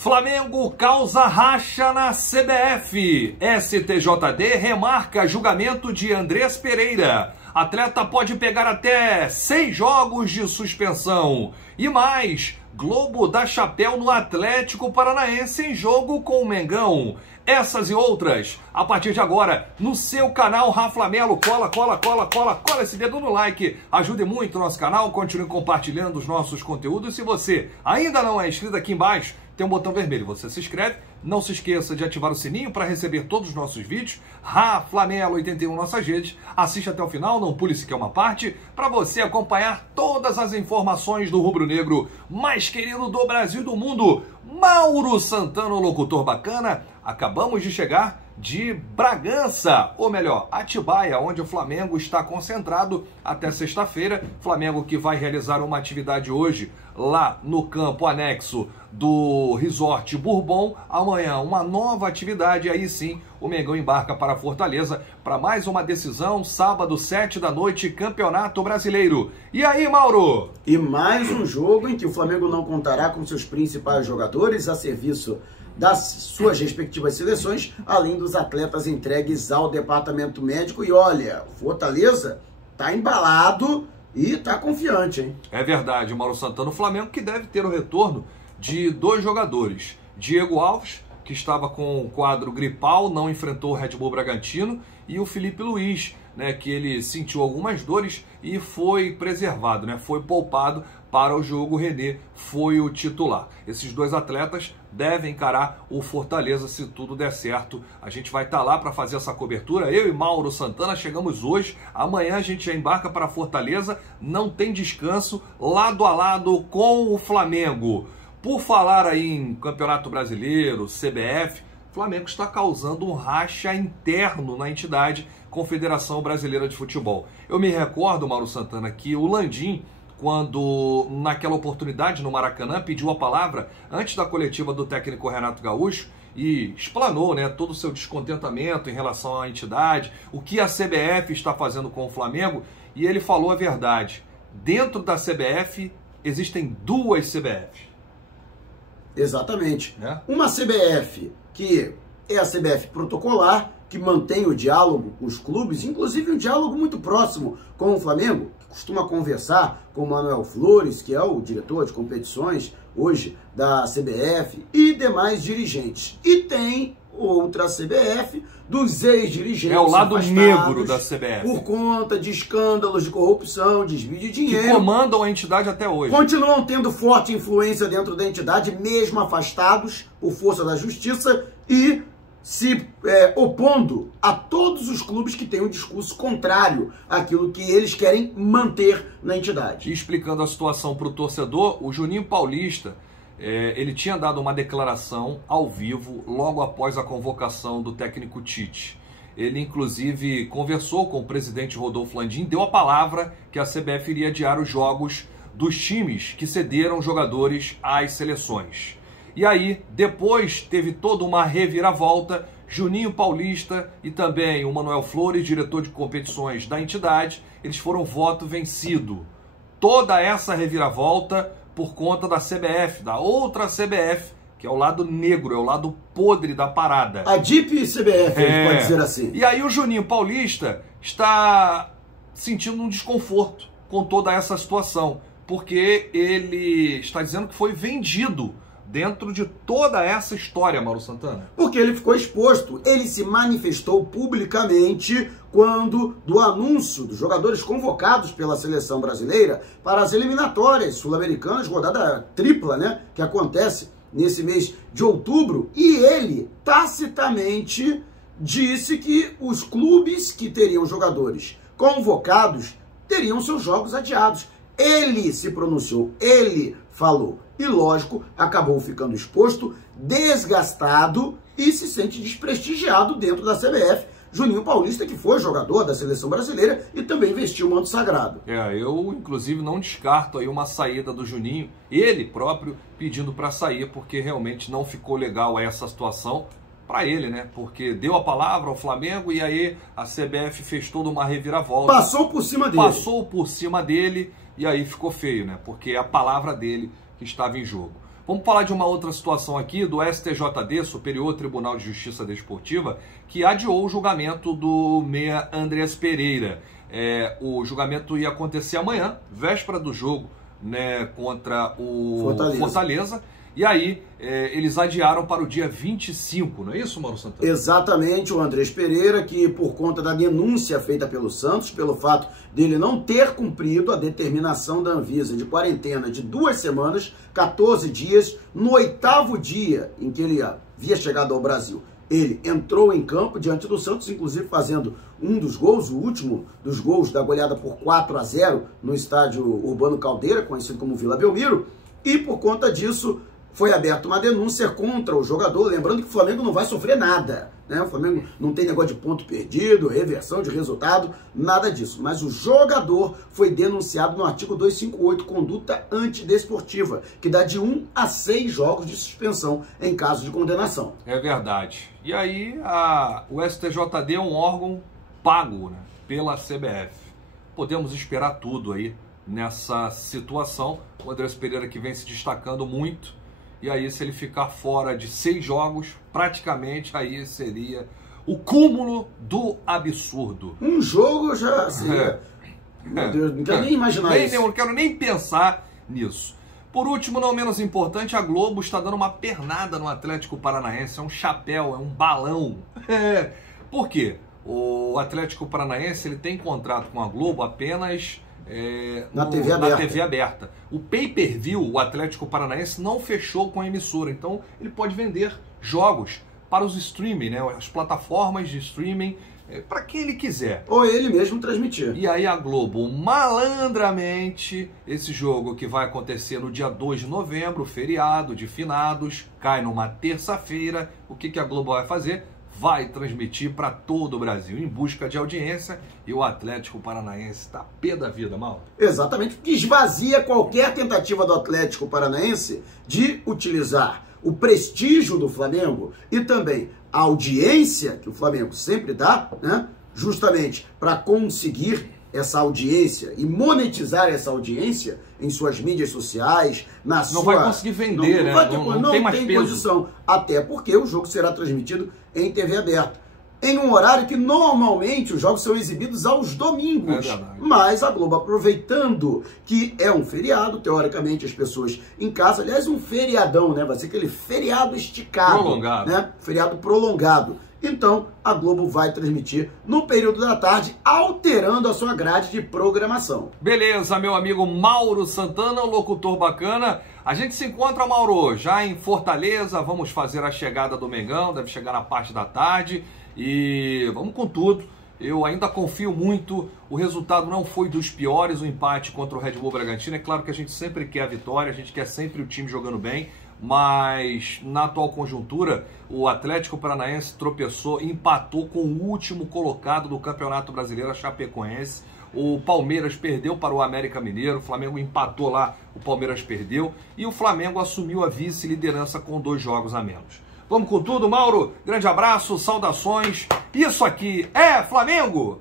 Flamengo causa racha na CBF. STJD remarca julgamento de Andrés Pereira. Atleta pode pegar até 6 jogos de suspensão. E mais, Globo dá chapéu no Atlético Paranaense em jogo com o Mengão. Essas e outras, a partir de agora, no seu canal Rafa Melo. Cola esse dedo no like. Ajude muito o nosso canal, continue compartilhando os nossos conteúdos. Se você ainda não é inscrito, aqui embaixo tem um botão vermelho, você se inscreve. Não se esqueça de ativar o sininho para receber todos os nossos vídeos. Rafa Melo 81 nossas redes. Assiste até o final, não pule sequer uma parte, para você acompanhar todas as informações do rubro-negro mais querido do Brasil e do mundo. Mauro Santana, locutor bacana. Acabamos de chegar de Bragança, ou melhor, Atibaia, onde o Flamengo está concentrado até sexta-feira. Flamengo que vai realizar uma atividade hoje lá no campo anexo do Resort Bourbon. Amanhã uma nova atividade, aí sim o Mengão embarca para Fortaleza para mais uma decisão, sábado 7 da noite, Campeonato Brasileiro. E aí, Mauro? E mais um jogo em que o Flamengo não contará com seus principais jogadores a serviço das suas respectivas seleções, além dos atletas entregues ao departamento médico. E olha, o Fortaleza tá embalado e tá confiante, hein? É verdade, Mauro Santana. O Flamengo que deve ter o retorno de 2 jogadores. Diego Alves, que estava com um quadro gripal, não enfrentou o Red Bull Bragantino, e o Felipe Luiz, né, que ele sentiu algumas dores e foi preservado, né, foi poupado para o jogo. René foi o titular. Esses 2 atletas devem encarar o Fortaleza se tudo der certo. A gente vai estar lá para fazer essa cobertura. Eu e Mauro Santana chegamos hoje. Amanhã a gente já embarca para Fortaleza. Não tem descanso, lado a lado com o Flamengo. Por falar aí em Campeonato Brasileiro, CBF, o Flamengo está causando um racha interno na entidade Confederação Brasileira de Futebol. Eu me recordo, Mauro Santana, que o Landim, quando naquela oportunidade no Maracanã pediu a palavra antes da coletiva do técnico Renato Gaúcho e explanou, né, todo o seu descontentamento em relação à entidade, o que a CBF está fazendo com o Flamengo, e ele falou a verdade. Dentro da CBF existem 2 CBFs. Exatamente. Uma CBF que é a CBF protocolar, que mantém o diálogo com os clubes, inclusive um diálogo muito próximo com o Flamengo, que costuma conversar com o Manuel Flores, que é o diretor de competições hoje da CBF, e demais dirigentes. E tem outra CBF dos ex-dirigentes. É o lado negro da CBF. Por conta de escândalos de corrupção, desvio de dinheiro. Que comandam a entidade até hoje. Continuam tendo forte influência dentro da entidade, mesmo afastados por força da justiça e se opondo a todos os clubes que têm um discurso contrário àquilo que eles querem manter na entidade. E explicando a situação para o torcedor, o Juninho Paulista, ele tinha dado uma declaração ao vivo logo após a convocação do técnico Tite. Ele, inclusive, conversou com o presidente Rodolfo Landim, deu a palavra que a CBF iria adiar os jogos dos times que cederam jogadores às seleções. E aí, depois teve toda uma reviravolta. Juninho Paulista e também o Manuel Flores, diretor de competições da entidade, eles foram voto vencido. Toda essa reviravolta por conta da CBF, da outra CBF, que é o lado negro, é o lado podre da parada. A Deep CBF, a gente pode dizer assim. E aí o Juninho Paulista está sentindo um desconforto com toda essa situação, porque ele está dizendo que foi vendido dentro de toda essa história, Mauro Santana. Porque ele ficou exposto, ele se manifestou publicamente quando do anúncio dos jogadores convocados pela seleção brasileira para as eliminatórias sul-americanas, rodada tripla, né, que acontece nesse mês de outubro, e ele tacitamente disse que os clubes que teriam jogadores convocados teriam seus jogos adiados. Ele se pronunciou, ele falou. E, lógico, acabou ficando exposto, desgastado e se sente desprestigiado dentro da CBF. Juninho Paulista, que foi jogador da seleção brasileira e também vestiu o manto sagrado. Eu, inclusive, não descarto aí uma saída do Juninho, ele próprio pedindo para sair, porque realmente não ficou legal essa situação para ele, né? Porque deu a palavra ao Flamengo e aí a CBF fez toda uma reviravolta. Passou por cima dele. Passou por cima dele e aí ficou feio, né? Porque é a palavra dele que estava em jogo. Vamos falar de uma outra situação aqui do STJD, Superior Tribunal de Justiça Desportiva, que adiou o julgamento do meia Andreas Pereira. O julgamento ia acontecer amanhã, véspera do jogo, né, contra o Fortaleza. E aí, eles adiaram para o dia 25, não é isso, Mauro Santana? Exatamente, o Andrés Pereira, que por conta da denúncia feita pelo Santos, pelo fato dele não ter cumprido a determinação da Anvisa de quarentena de 2 semanas, 14 dias, no 8º dia em que ele havia chegado ao Brasil, ele entrou em campo diante do Santos, inclusive fazendo um dos gols, o último dos gols da goleada por 4-0 no estádio Urbano Caldeira, conhecido como Vila Belmiro, e por conta disso foi aberta uma denúncia contra o jogador, lembrando que o Flamengo não vai sofrer nada, né? O Flamengo não tem negócio de ponto perdido, reversão de resultado, nada disso. Mas o jogador foi denunciado no artigo 258, conduta antidesportiva, que dá de 1 a 6 jogos de suspensão em caso de condenação. É verdade. E aí o STJD é um órgão pago, né, pela CBF. Podemos esperar tudo aí nessa situação. O Andrés Pereira que vem se destacando muito. E aí, se ele ficar fora de 6 jogos, praticamente aí seria o cúmulo do absurdo. Um jogo já seria... Meu Deus, não quero nem imaginar isso. Não quero nem pensar nisso. Por último, não menos importante, a Globo está dando uma pernada no Atlético Paranaense. É um chapéu, é um balão. Por quê? O Atlético Paranaense ele tem contrato com a Globo apenas... na TV aberta. O pay-per-view, o Atlético Paranaense não fechou com a emissora, então ele pode vender jogos para os streaming, né, as plataformas de streaming, para quem ele quiser. Ou ele mesmo transmitir. E aí a Globo, malandramente, esse jogo que vai acontecer no dia 2 de novembro, feriado de finados, cai numa terça-feira, o que a Globo vai fazer? Vai transmitir para todo o Brasil, em busca de audiência, e o Atlético Paranaense está pé da vida, mal. Exatamente, porque esvazia qualquer tentativa do Atlético Paranaense de utilizar o prestígio do Flamengo e também a audiência que o Flamengo sempre dá, né, justamente para conseguir essa audiência e monetizar essa audiência em suas mídias sociais, não vai conseguir vender, né? Não tem mais peso. Condição, até porque o jogo será transmitido em TV aberta, em um horário que normalmente os jogos são exibidos aos domingos. Mas a Globo, aproveitando que é um feriado, teoricamente as pessoas em casa, aliás, um feriadão, né? Vai ser aquele feriado esticado, prolongado, né? Feriado prolongado. Então, a Globo vai transmitir no período da tarde, alterando a sua grade de programação. Beleza, meu amigo Mauro Santana, locutor bacana. A gente se encontra, Mauro, já em Fortaleza. Vamos fazer a chegada do Mengão, deve chegar na parte da tarde. E vamos com tudo. Eu ainda confio muito. O resultado não foi dos piores, o empate contra o Red Bull Bragantino. É claro que a gente sempre quer a vitória, a gente quer sempre o time jogando bem. Mas na atual conjuntura, o Atlético Paranaense tropeçou, empatou com o último colocado do Campeonato Brasileiro, a Chapecoense. O Palmeiras perdeu para o América Mineiro, o Flamengo empatou lá, o Palmeiras perdeu. E o Flamengo assumiu a vice-liderança com 2 jogos a menos. Vamos com tudo, Mauro. Grande abraço, saudações. Isso aqui é Flamengo!